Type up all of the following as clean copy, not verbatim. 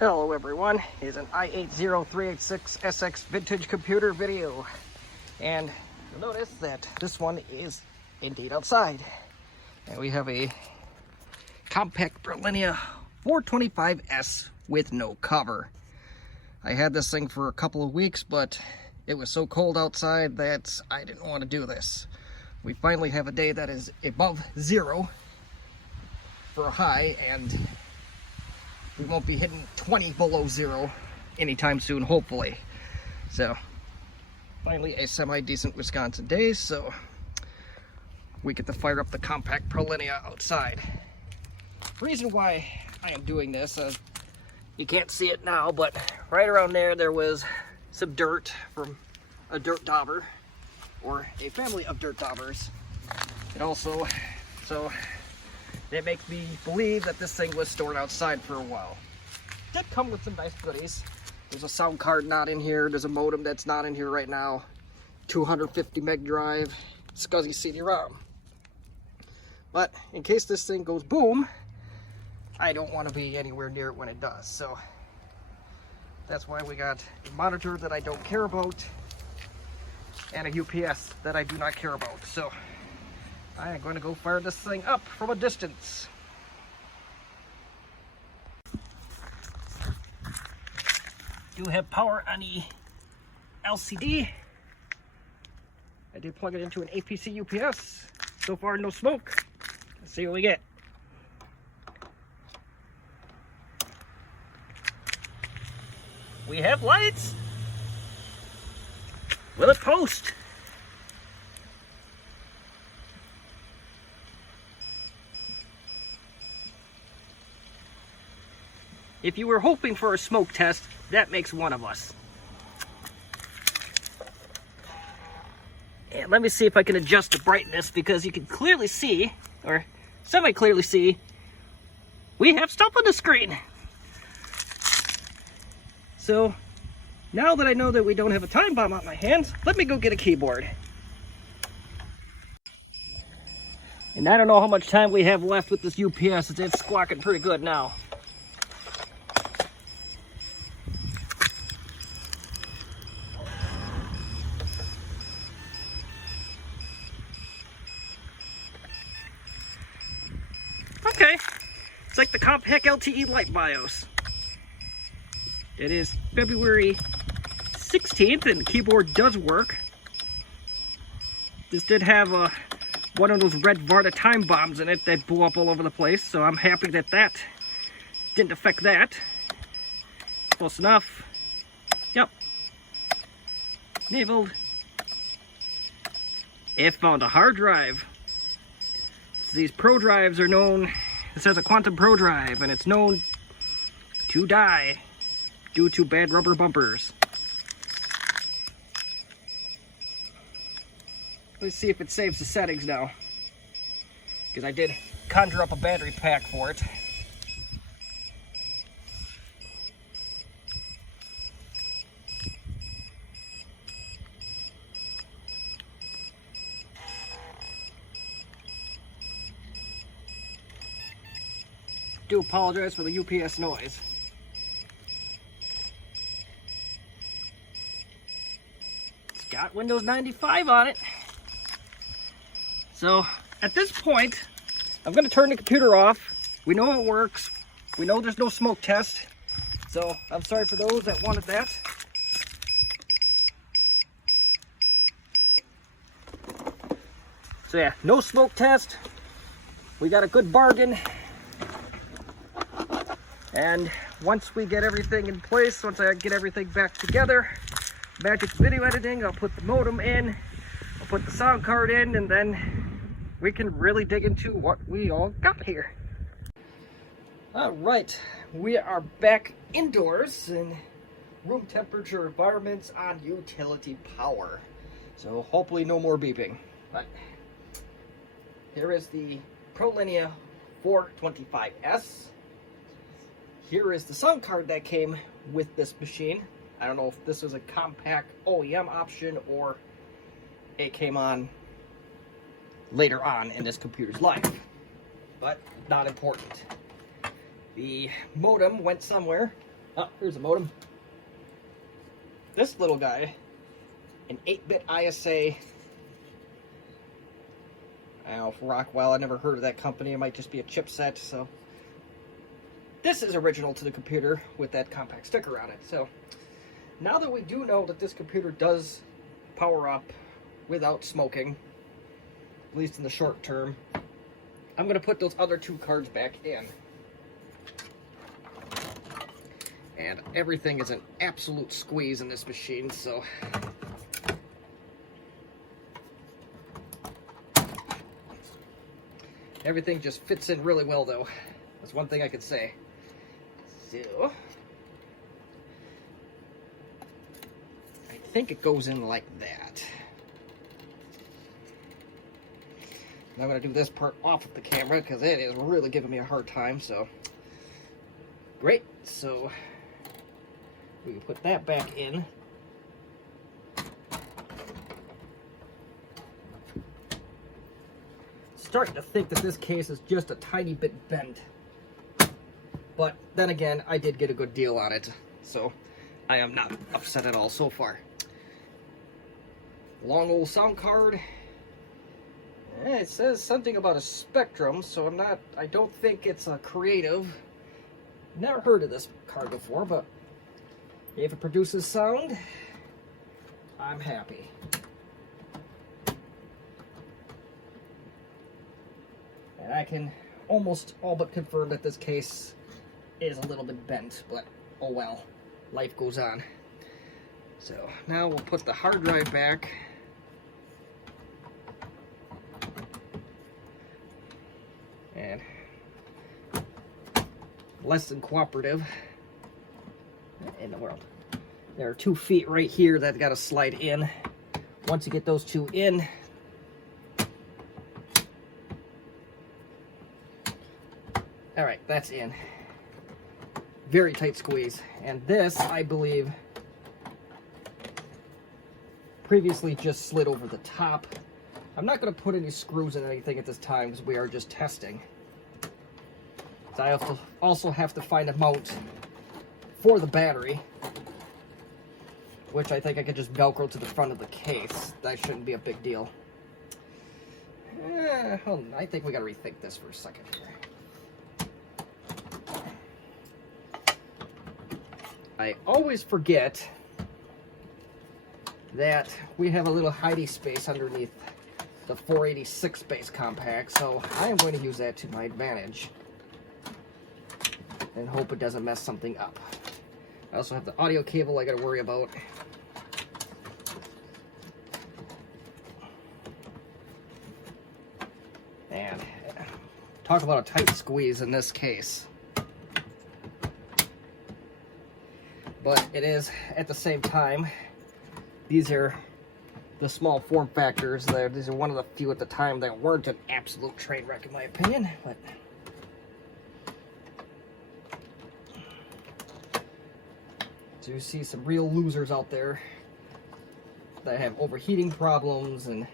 Hello everyone, it's an i80386SX vintage computer video, and you'll notice that this one is indeed outside, and we have a Compaq Prolinea 425S with no cover. I had this thing for a couple of weeks, but it was so cold outside that I didn't want to do this. We finally have a day that is above zero for a high, and we won't be hitting 20 below zero anytime soon, hopefully. So, finally a semi-decent Wisconsin day, so we get to fire up the Compaq Prolinea outside. The reason why I am doing this, you can't see it now, but right around there was some dirt from a dirt dauber, or a family of dirt daubers. And also, so it makes me believe that this thing was stored outside for a while. It did come with some nice goodies. There's a sound card not in here. There's a modem that's not in here right now. 250 meg drive, SCSI CD-ROM. But in case this thing goes boom, I don't want to be anywhere near it when it does. So that's why we got a monitor that I don't care about and a UPS that I do not care about. So I am going to go fire this thing up from a distance. Do have power on the LCD. I did plug it into an APC UPS. So far, no smoke. Let's see what we get. We have lights. Will it post? If you were hoping for a smoke test, that makes one of us. And let me see if I can adjust the brightness, because you can clearly see, or semi-clearly see, we have stuff on the screen. So, now that I know that we don't have a time bomb on my hands, let me go get a keyboard. And I don't know how much time we have left with this UPS, it's squawking pretty good now. Okay, it's like the Compaq LTE Light BIOS. It is February 16th and the keyboard does work. This did have one of those red Varta time bombs in it that blew up all over the place, so I'm happy that that didn't affect that. Close enough. Yep. Enabled. It found a hard drive. These pro drives are known, it says a quantum pro drive, and it's known to die due to bad rubber bumpers. Let's see if it saves the settings now, because I did conjure up a battery pack for it. Do apologize for the UPS noise. It's got Windows 95 on it. So at this point, I'm going to turn the computer off. We know it works. We know there's no smoke test. So I'm sorry for those that wanted that. So yeah, no smoke test. We got a good bargain. And once we get everything in place, once I get everything back together, magic video editing, I'll put the modem in, I'll put the sound card in, and then we can really dig into what we all got here. All right, we are back indoors in room temperature environments on utility power. So hopefully no more beeping. But here is the Prolinea 425S. Here is the sound card that came with this machine. I don't know if this was a Compaq OEM option or it came on later on in this computer's life, but not important. The modem went somewhere. Oh, here's a modem. This little guy, an 8-bit ISA. I don't know if Rockwell, I never heard of that company. It might just be a chipset. So this is original to the computer with that Compaq sticker on it. So now that we do know that this computer does power up without smoking, at least in the short term, I'm going to put those other 2 cards back in. And everything is an absolute squeeze in this machine, so everything just fits in really well, though. That's one thing I could say. So I think it goes in like that. Now I'm going to do this part off of the camera because it is really giving me a hard time. So great. So we can put that back in. Starting to think that this case is just a tiny bit bent. But then again, I did get a good deal on it. So I am not upset at all so far. Long old sound card. It says something about a Spectrum, so I don't think it's a Creative. Never heard of this card before, but if it produces sound, I'm happy. And I can almost all but confirm that this case is a little bit bent, but oh well, life goes on. So now we'll put the hard drive back. And less than cooperative in the world. There are 2 feet right here that got to slide in. Once you get those 2 in, all right, that's in. Very tight squeeze. And this, I believe, previously just slid over the top. I'm not going to put any screws in anything at this time because we are just testing. So I also have to find a mount for the battery, which I think I could just Velcro to the front of the case. That shouldn't be a big deal. Hold on, I think we got to rethink this for a second here. I always forget that we have a little hidey space underneath the 486 base Compaq, so I am going to use that to my advantage and hope it doesn't mess something up. I also have the audio cable I got to worry about. And talk about a tight squeeze in this case. But it is, at the same time, these are the small form factors. These are one of the few at the time that weren't an absolute train wreck in my opinion. But so you see some real losers out there that have overheating problems and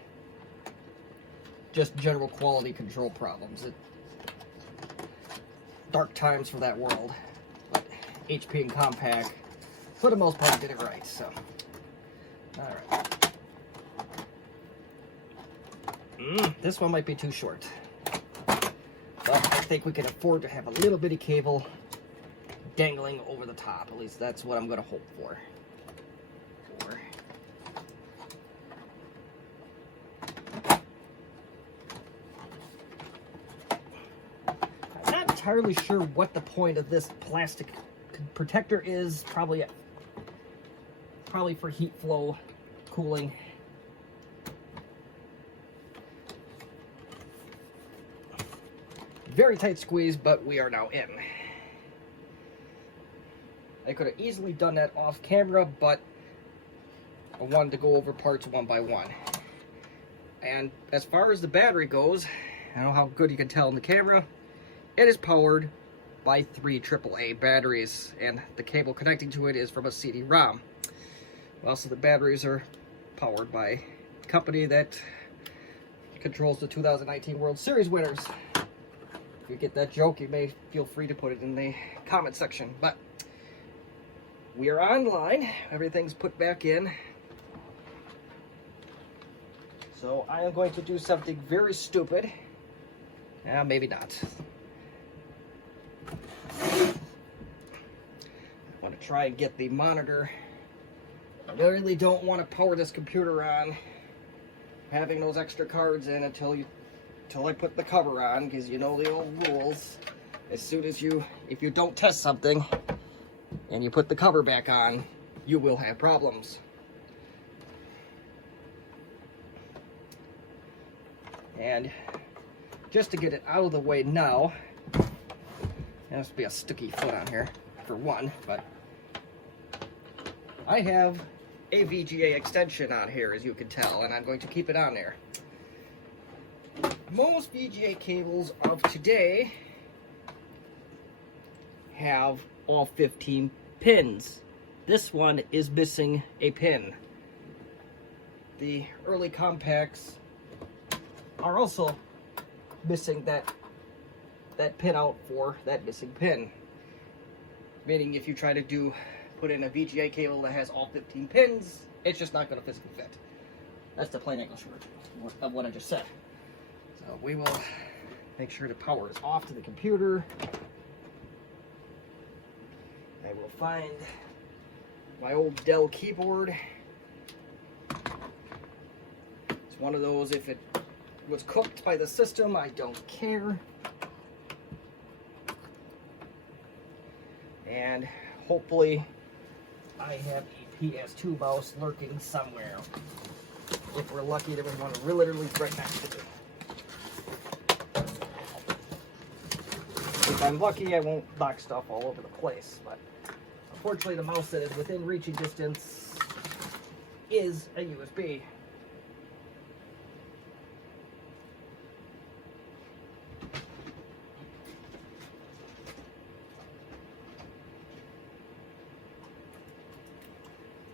just general quality control problems. Dark times for that world. But HP and Compaq, for the most part, did it right. So, all right. This one might be too short, but I think we can afford to have a little bitty cable dangling over the top. At least that's what I'm going to hope for. I'm not entirely sure what the point of this plastic protector is. Probably for heat flow cooling. Very tight squeeze, but we are now in. I could have easily done that off camera, but I wanted to go over parts one by one. And as far as the battery goes, I don't know how good you can tell in the camera, it is powered by 3 AAA batteries, and the cable connecting to it is from a CD-ROM. Also, the batteries are powered by a company that controls the 2019 World Series winners. If you get that joke, you may feel free to put it in the comment section. But we are online. Everything's put back in. So I am going to do something very stupid. Maybe not. I want to try and get the monitor. I really don't want to power this computer on having those extra cards in until I put the cover on, because you know the old rules. As soon as if you don't test something and you put the cover back on, you will have problems. And just to get it out of the way now, there has to be a sticky foot on here for one, but I have a VGA extension on here, as you can tell, and I'm going to keep it on there. Most VGA cables of today have all 15 pins. This one is missing a pin. The early Compaqs are also missing that pin out for that missing pin. Meaning if you try to put in a VGA cable that has all 15 pins, it's just not going to physically fit. That's the plain English version of what I just said. So we will make sure the power is off to the computer. I will find my old Dell keyboard. It's one of those, if it was cooked by the system, I don't care. And hopefully I have a PS2 mouse lurking somewhere. If we're lucky, there was one literally right next to it. If I'm lucky, I won't knock stuff all over the place, but unfortunately the mouse that is within reaching distance is a USB.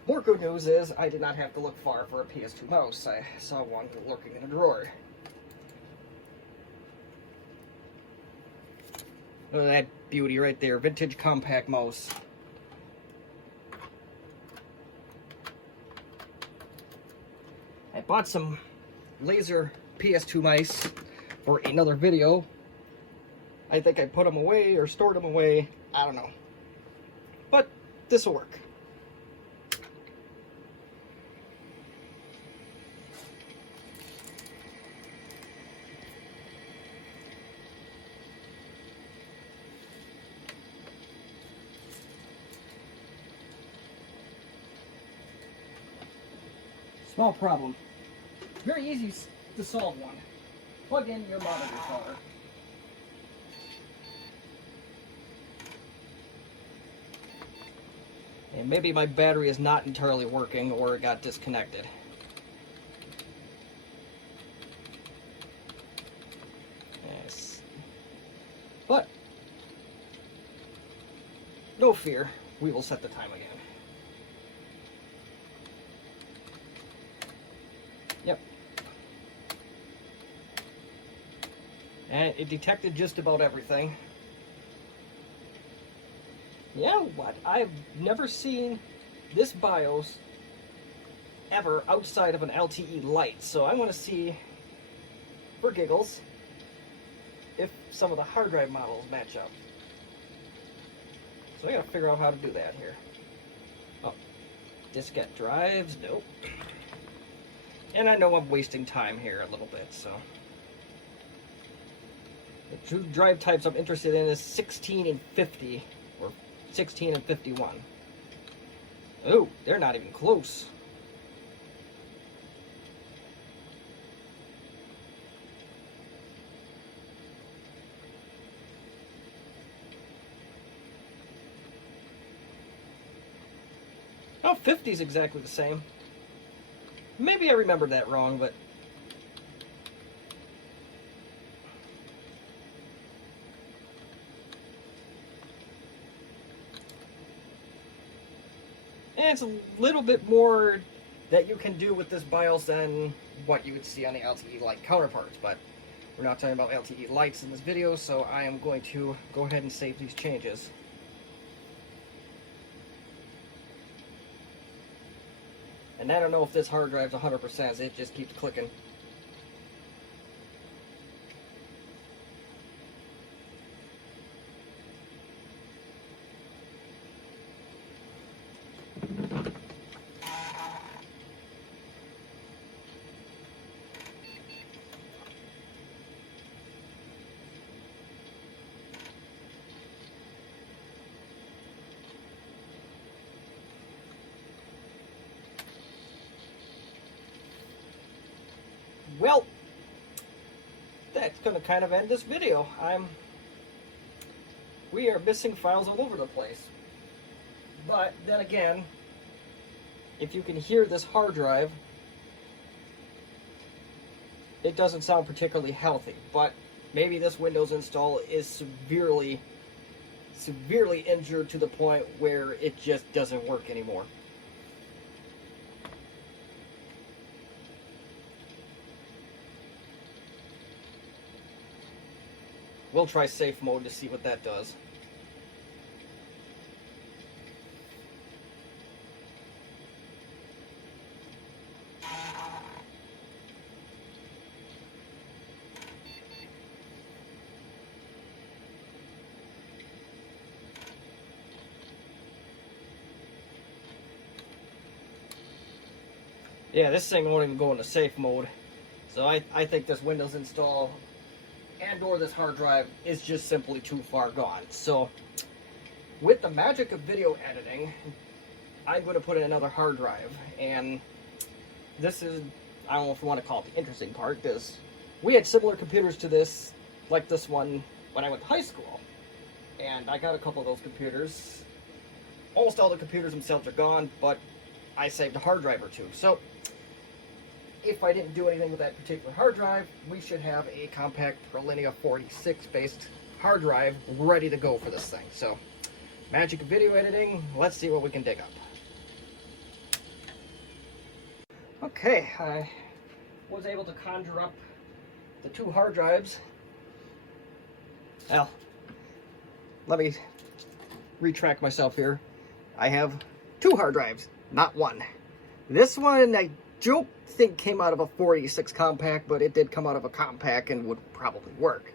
More good news is I did not have to look far for a PS2 mouse. I saw one lurking in a drawer. Look at that beauty right there, vintage Compaq mouse. I bought some laser PS2 mice for another video. I think I put them away or stored them away. I don't know. But this will work. Small problem. Very easy to solve one. Plug in your monitor color. And maybe my battery is not entirely working, or it got disconnected. Yes. But no fear, we will set the time again. Yep. And it detected just about everything. Yeah, what? I've never seen this BIOS ever outside of an LTE light, so I want to see, for giggles, if some of the hard drive models match up. So I gotta figure out how to do that here. Oh, diskette drives, nope. And I know I'm wasting time here a little bit, so. The two drive types I'm interested in is 16 and 50, or 16 and 51. Oh, they're not even close. Oh, 50 is exactly the same. Maybe I remembered that wrong, but and it's a little bit more that you can do with this BIOS than what you would see on the LTE Lite counterparts, but we're not talking about LTE Lites in this video, so I am going to go ahead and save these changes. And I don't know if this hard drive's 100%, it just keeps clicking. Well, that's going to kind of end this video. We are missing files all over the place. But then again, if you can hear this hard drive, it doesn't sound particularly healthy. But maybe this Windows install is severely injured to the point where it just doesn't work anymore. We'll try safe mode to see what that does. Yeah, this thing won't even go into safe mode. So I think this Windows install and or this hard drive is just simply too far gone. So with the magic of video editing, I'm going to put in another hard drive. And this is, I don't know if you want to call it the interesting part, because we had similar computers to this, like this one, when I went to high school. And I got a couple of those computers. Almost all the computers themselves are gone, but I saved a hard drive or two. So if I didn't do anything with that particular hard drive, we should have a Compaq Prolinea 46 based hard drive ready to go for this thing. So, magic of video editing, let's see what we can dig up. Okay, I was able to conjure up the two hard drives. Well, let me retract myself here. I have two hard drives, not one. This one I don't think came out of a 46 Compaq, but it did come out of a Compaq and would probably work.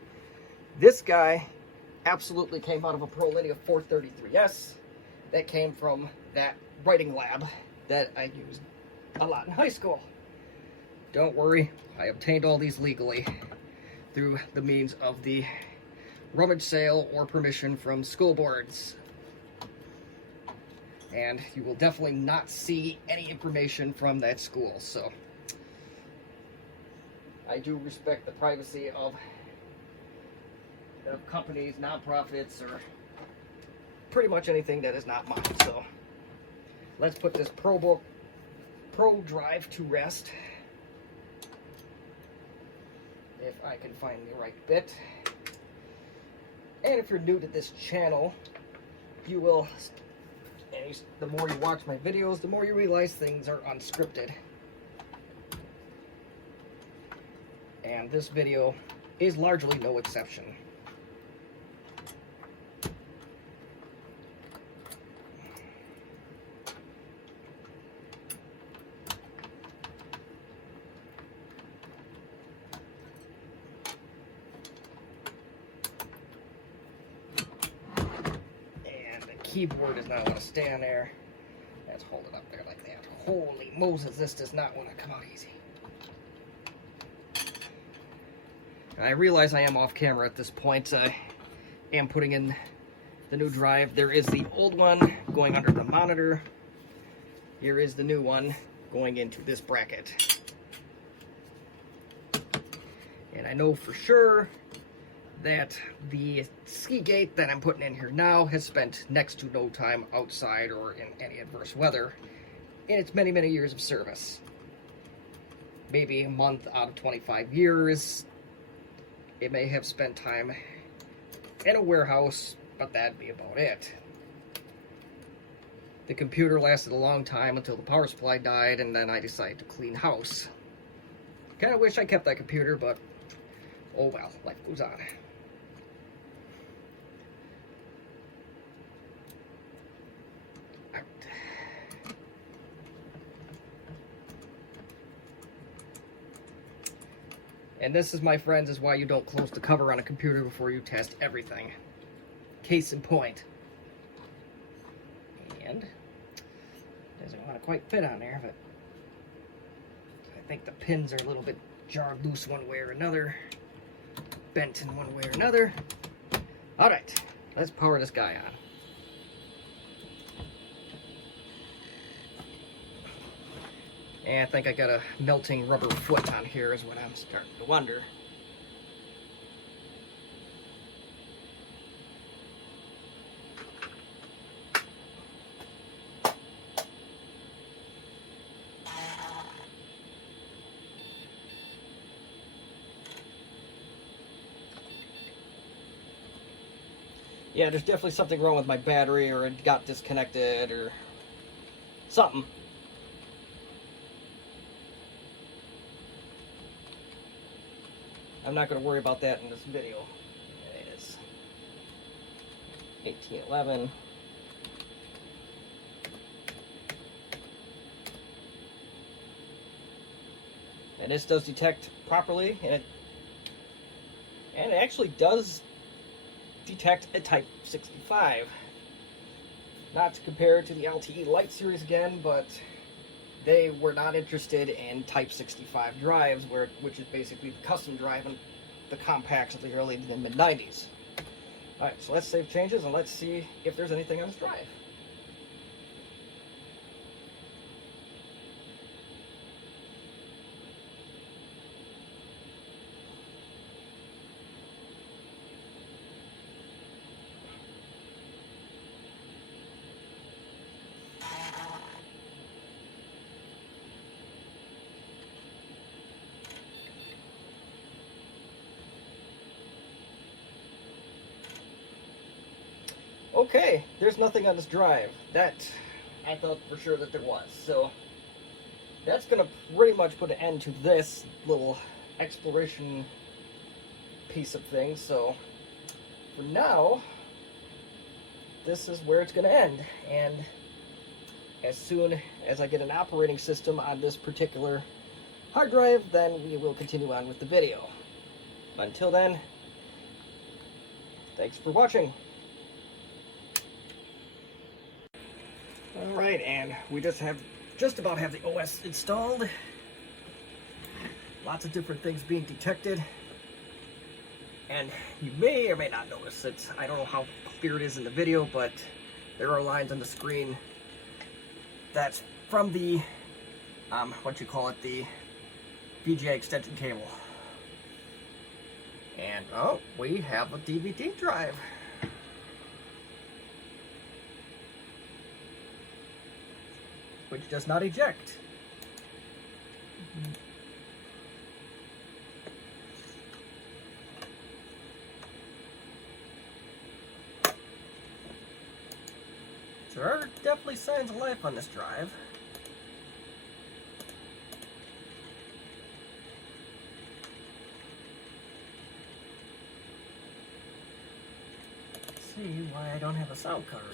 This guy absolutely came out of a Prolinea 433S that came from that writing lab that I used a lot in high school. Don't worry, I obtained all these legally through the means of the rummage sale or permission from school boards. And you will definitely not see any information from that school. So I do respect the privacy of companies, nonprofits, or pretty much anything that is not mine. So let's put this Pro drive to rest. If I can find the right bit. And if you're new to this channel, you will, and the more you watch my videos, the more you realize things are unscripted. And this video is largely no exception. Keyboard does not want to stand there. Let's hold it up there like that. Holy Moses, this does not want to come out easy. I realize I am off camera at this point. I am putting in the new drive. There is the old one going under the monitor. Here is the new one going into this bracket. And I know for sure that the ski gate that I'm putting in here now has spent next to no time outside or in any adverse weather in its many, many years of service. Maybe a month out of 25 years. It may have spent time in a warehouse, but that'd be about it. The computer lasted a long time until the power supply died, and then I decided to clean house. Kinda wish I kept that computer, but oh well, life goes on. And this is, my friends, is why you don't close the cover on a computer before you test everything. Case in point. And doesn't want to quite fit on there, but I think the pins are a little bit jarred loose one way or another, bent in one way or another. All right, let's power this guy on. And I think I got a melting rubber foot on here is what I'm starting to wonder. Yeah, there's definitely something wrong with my battery, or it got disconnected, or something. I'm not going to worry about that in this video. It is 1811. And this does detect properly, and it actually does detect a Type 65. Not to compare to the LTE Lite series again, but they were not interested in Type 65 drives, which is basically the custom drive in the Compaqs of the early and mid-90s. Alright, so let's save changes and let's see if there's anything on this drive. Okay, there's nothing on this drive. That, I thought for sure that there was. So, that's going to pretty much put an end to this little exploration piece of things. So, for now, this is where it's going to end. And as soon as I get an operating system on this particular hard drive, then we will continue on with the video. Until then, thanks for watching. Alright, and we just about have the OS installed. Lots of different things being detected. And you may or may not notice it. I don't know how clear it is in the video, but there are lines on the screen that's from the, the VGA extension cable. And, oh, we have a DVD drive. Which does not eject. There are definitely signs of life on this drive. Let's see why I don't have a sound card.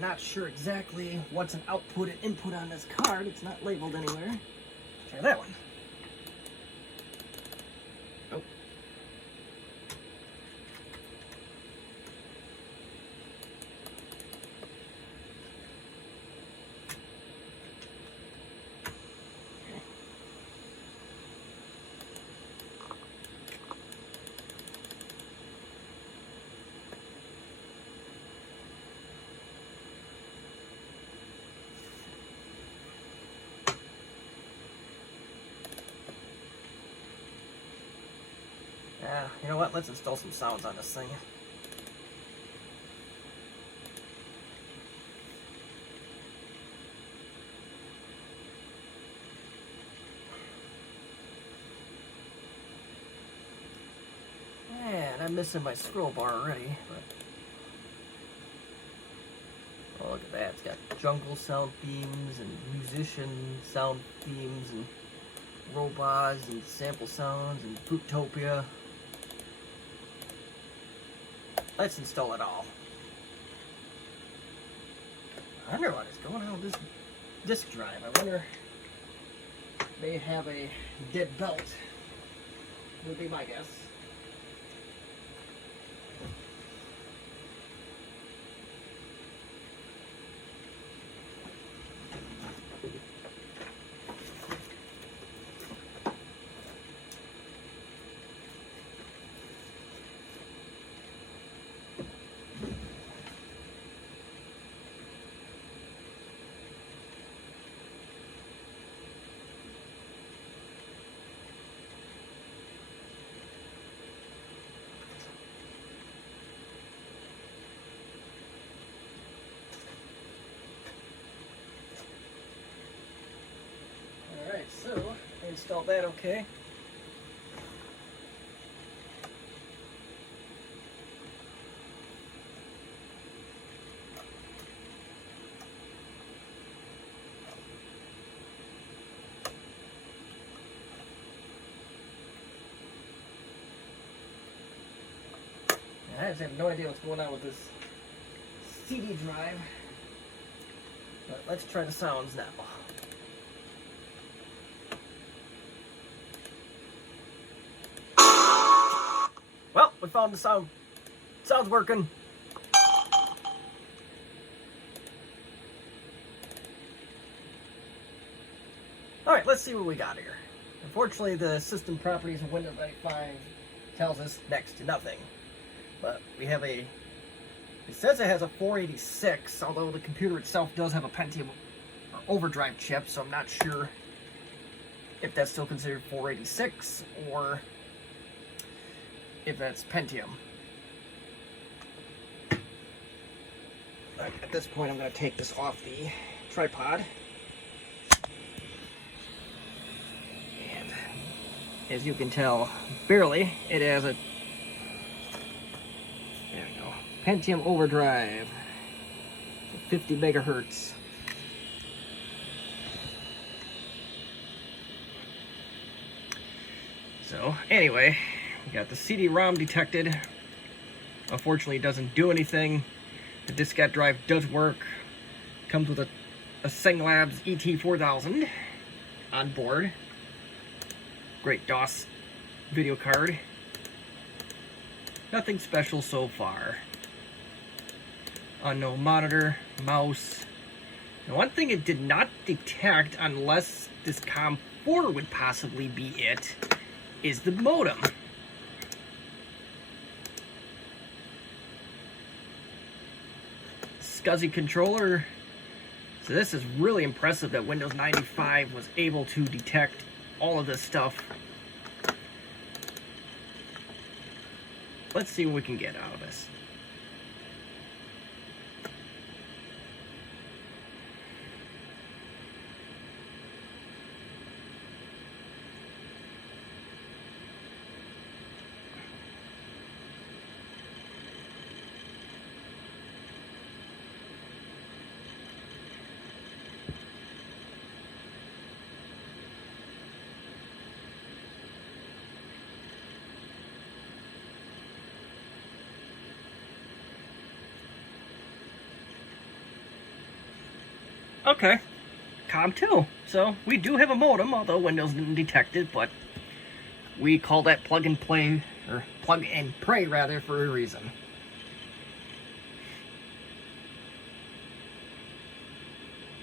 Not sure exactly what's an output and input on this card. It's not labeled anywhere. Try that one. Nope. Yeah, you know what? Let's install some sounds on this thing. Man, I'm missing my scroll bar already. But oh, look at that. It's got jungle sound themes and musician sound themes and robots and sample sounds and Fruitopia. Let's install it all. I wonder what is going on with this disk drive. I wonder if they have a dead belt. Would be my guess. Alright, so I installed that okay. I have no idea what's going on with this CD drive, but let's try the sounds now. Well, we found the sound. Sound's working. Alright, let's see what we got here. Unfortunately, the system properties of Windows 95 tells us next to nothing. But we have it says it has a 486, although the computer itself does have a Pentium or overdrive chip, so I'm not sure if that's still considered 486 or if that's Pentium. At this point, I'm going to take this off the tripod. And as you can tell, barely, it has a Pentium overdrive, 50 megahertz. So anyway, we got the CD-ROM detected. Unfortunately, it doesn't do anything. The diskette drive does work. Comes with a Singlabs ET4000 on board. Great DOS video card. Nothing special so far. Unknown monitor, mouse. Now, one thing it did not detect, unless this COM4 would possibly be it, is the modem. SCSI controller. So this is really impressive that Windows 95 was able to detect all of this stuff. Let's see what we can get out of this. Okay, COM2. So we do have a modem, although Windows didn't detect it, but we call that plug and play, or plug and pray rather, for a reason.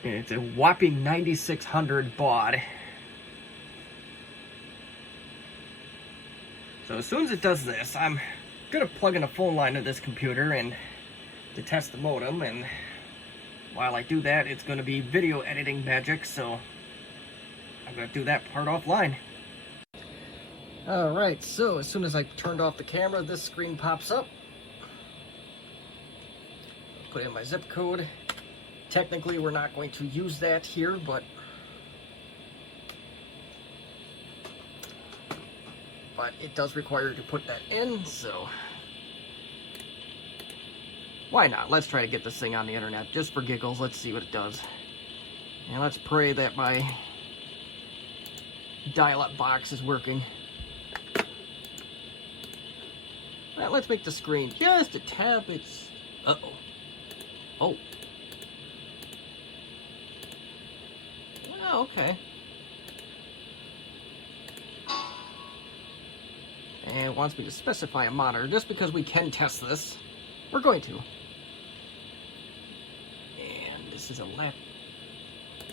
And it's a whopping 9600 baud. So as soon as it does this, I'm gonna plug in a phone line to this computer and to test the modem, and while I do that, it's going to be video editing magic, so I'm going to do that part offline. Alright, so as soon as I turned off the camera, this screen pops up. Put in my zip code. Technically, we're not going to use that here, but it does require you to put that in, so why not? Let's try to get this thing on the internet, just for giggles. Let's see what it does. And let's pray that my dial-up box is working. Well, let's make the screen just a tad bit... Uh-oh. Oh. Oh, okay. And it wants me to specify a monitor. Just because we can test this, we're going to. And this is a lap...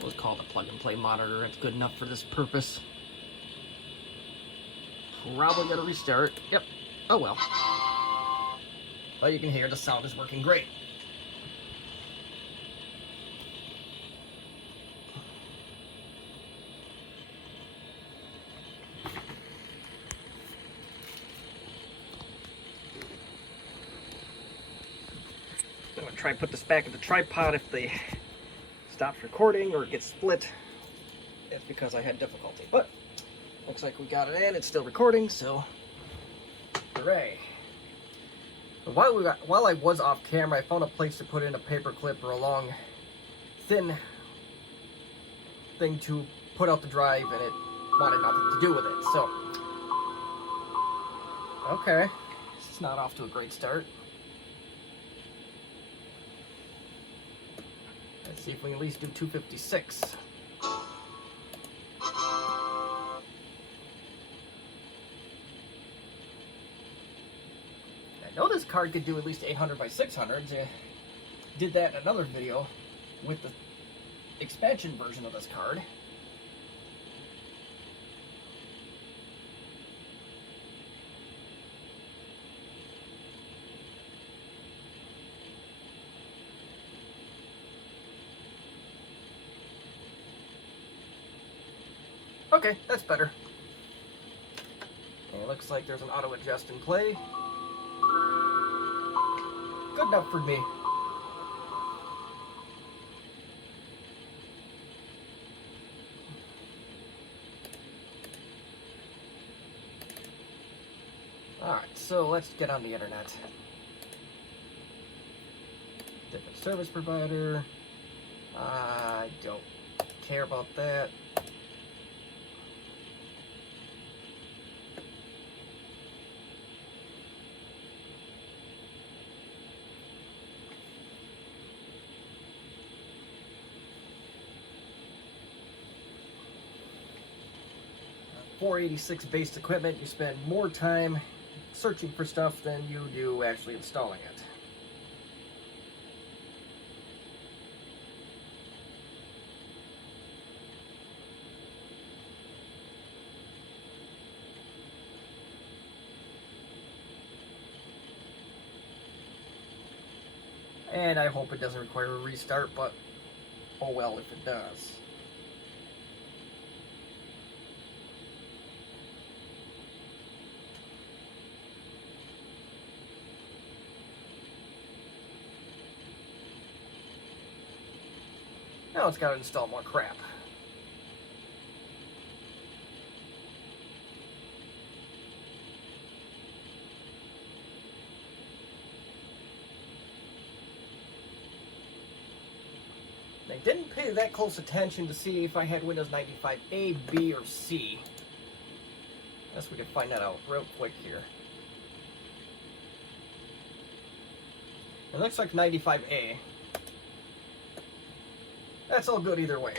We'll call it a plug-and-play monitor. It's good enough for this purpose. Probably gotta restart. Yep. Oh well. But you can hear the sound is working great. I'm gonna try and put this back in the tripod. If they stops recording or it gets split, it's because I had difficulty. But looks like we got it in. It's still recording, so hooray. But while I was off camera, I found a place to put in a paper clip or a long, thin thing to put out the drive, and it wanted nothing to do with it. So, okay, it's not off to a great start. Let's see if we can at least do 256. I know this card could do at least 800 by 600s. I did that in another video with the expansion version of this card. Okay, that's better. And it looks like there's an auto adjust in play. Good enough for me. Alright, so let's get on the internet. Different service provider. I don't care about that. .486 based equipment, you spend more time searching for stuff than you do actually installing it. And I hope it doesn't require a restart, but oh well if it does. Now it's got to install more crap. I didn't pay that close attention to see if I had Windows 95 A, B, or C. I guess we can find that out real quick here. It looks like 95A. That's all good either way.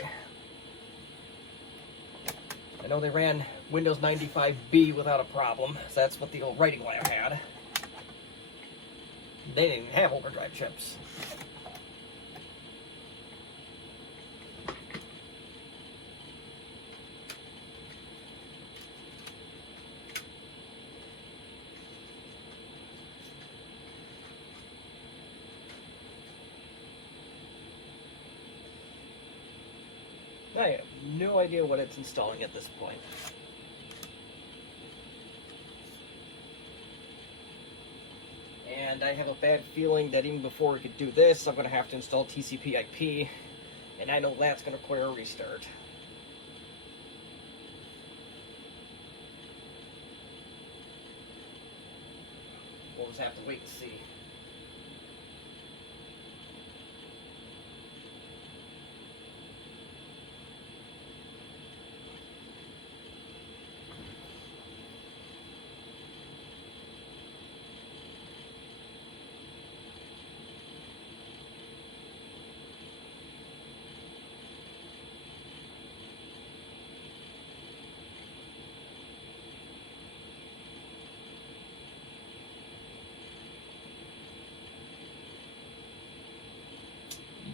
I know they ran Windows 95B without a problem, so that's what the old writing lab had. They didn't have overdrive chips. I have no idea what it's installing at this point. And I have a bad feeling that even before we could do this, I'm going to have to install TCP/IP, and I know that's going to require a restart. We'll just have to wait and see.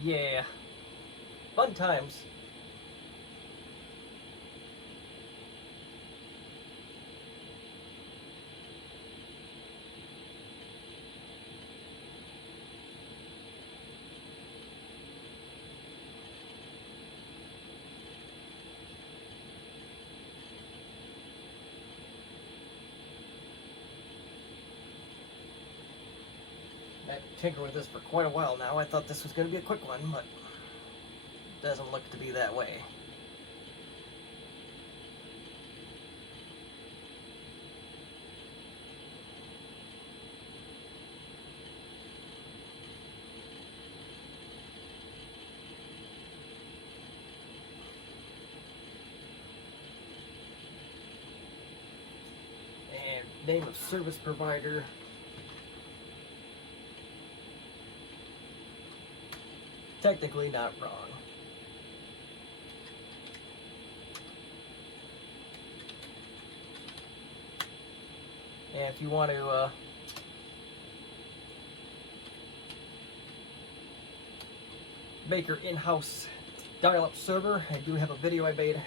Yeah, fun times. I've been tinkering with this for quite a while now. I thought this was going to be a quick one, but it doesn't look to be that way. And name of service provider. Technically not wrong. And if you want to make your in-house dial-up server, I do have a video I made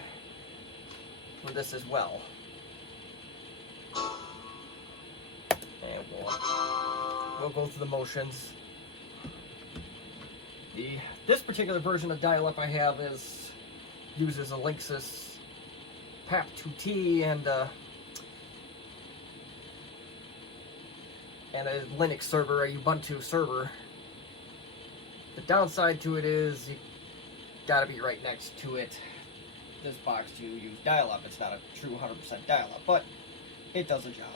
for this as well. And we'll go through the motions. This particular version of dial-up I have uses a Linksys PAP2T and a Linux server, a Ubuntu server. The downside to it is you gotta be right next to it. This box to use dial-up. It's not a true 100% dial-up, but it does the job.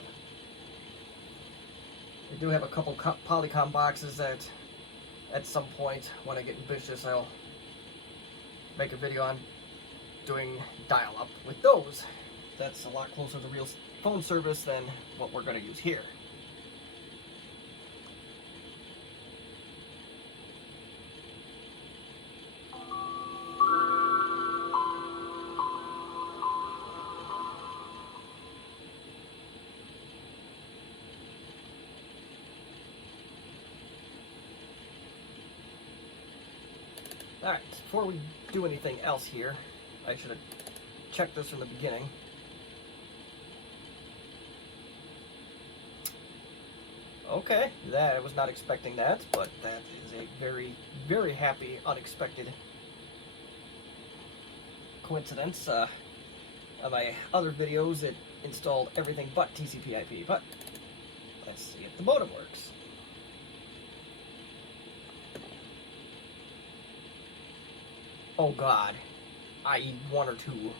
I do have a couple Polycom boxes that at some point, when I get ambitious, I'll make a video on doing dial-up with those. That's a lot closer to real phone service than what we're going to use here. Alright, before we do anything else here, I should have checked this from the beginning. Okay, I was not expecting that, but that is a very, very happy, unexpected coincidence. On my other videos, it installed everything but TCP/IP, but let's see if the modem works. Oh God, i.e. 1 or 2.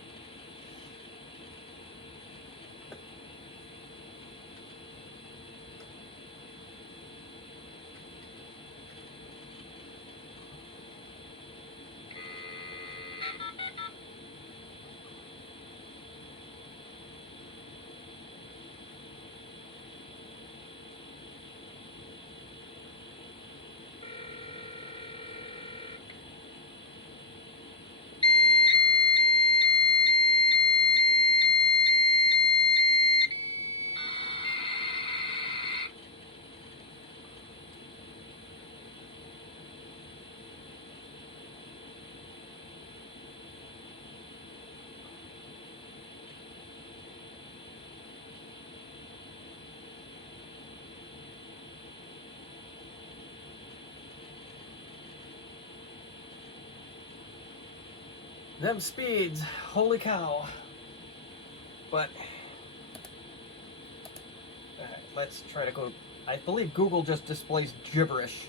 Them speeds, holy cow. But, alright, let's try to go. I believe Google just displays gibberish.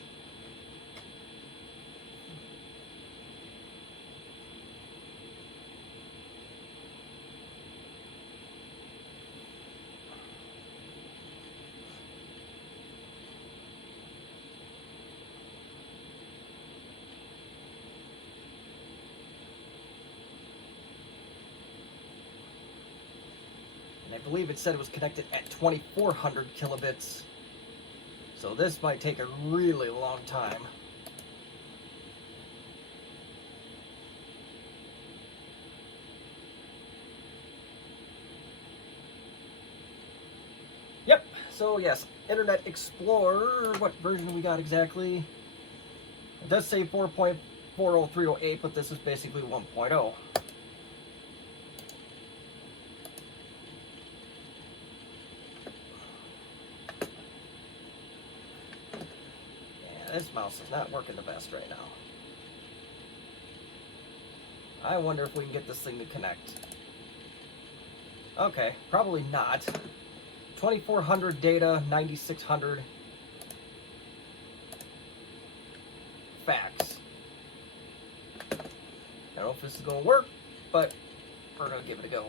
I believe it said it was connected at 2400 kilobits. So this might take a really long time. Yep, so yes, Internet Explorer, what version we got exactly? It does say 4.40308, but this is basically 1.0. Yeah, this mouse is not working the best right now. I wonder if we can get this thing to connect. Okay, probably not. 2400 data, 9600 fax. I don't know if this is going to work, but we're going to give it a go.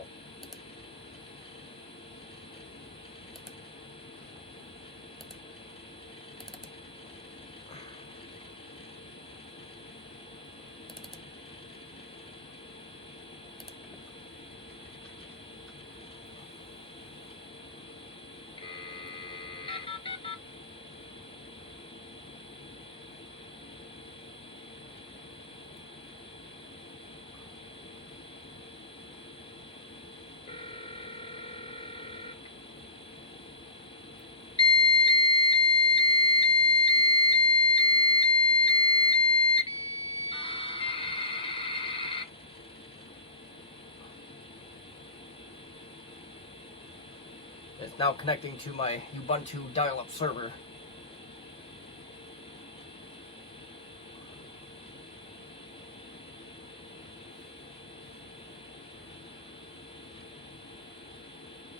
It's now connecting to my Ubuntu dial-up server.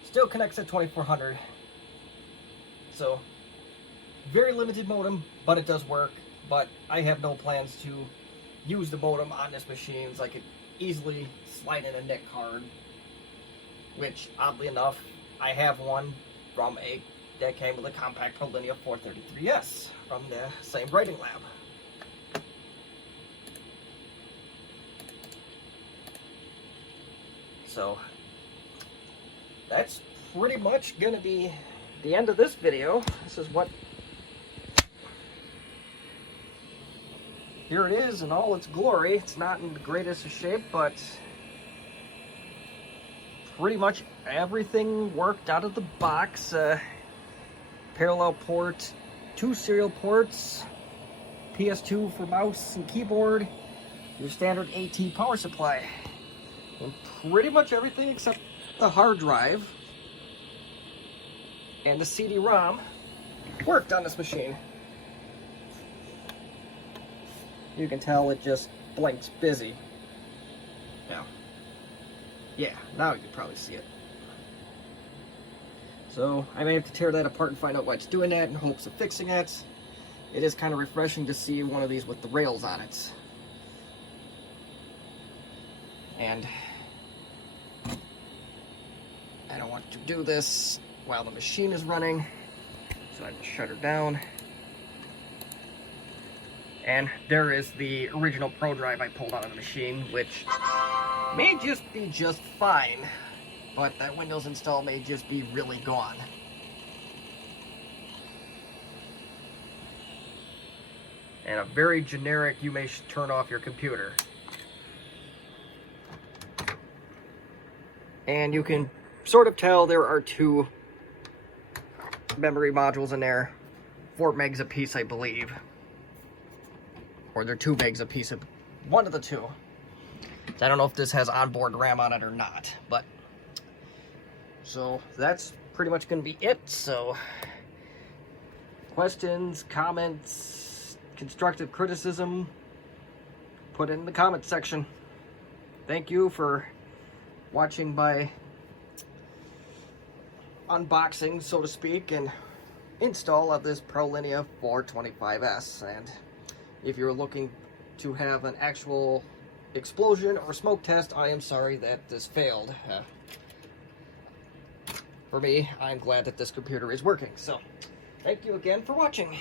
Still connects at 2400. So, very limited modem, but it does work. But I have no plans to use the modem on this machine, so I could easily slide in a NIC card, which, oddly enough, I have one from that came with a Compaq Prolinea 433S from the same writing lab. So that's pretty much gonna be the end of this video. This is what, here it is in all its glory. It's not in the greatest of shape, but pretty much everything worked out of the box. Parallel port, 2 serial ports, PS2 for mouse and keyboard, your standard AT power supply, and pretty much everything except the hard drive and the CD-ROM worked on this machine. You can tell it just blinks busy. Yeah, now you can probably see it. So I may have to tear that apart and find out why it's doing that in hopes of fixing it. It is kind of refreshing to see one of these with the rails on it. And I don't want to do this while the machine is running, so I will shut her down. And there is the original Pro drive I pulled out of the machine, which may just be just fine, but that Windows install may just be really gone. And a very generic, you may turn off your computer. And you can sort of tell there are 2 memory modules in there, 4 megs a piece, I believe. Or they're 2 megs a piece, of one of the 2. I don't know if this has onboard RAM on it or not, but so that's pretty much going to be it. So questions, comments, constructive criticism, put it in the comments section. Thank you for watching my unboxing, so to speak, and install of this Prolinea 425S. And if you're looking to have an actual explosion or smoke test, I am sorry that this failed. For me, I'm glad that this computer is working. So, thank you again for watching.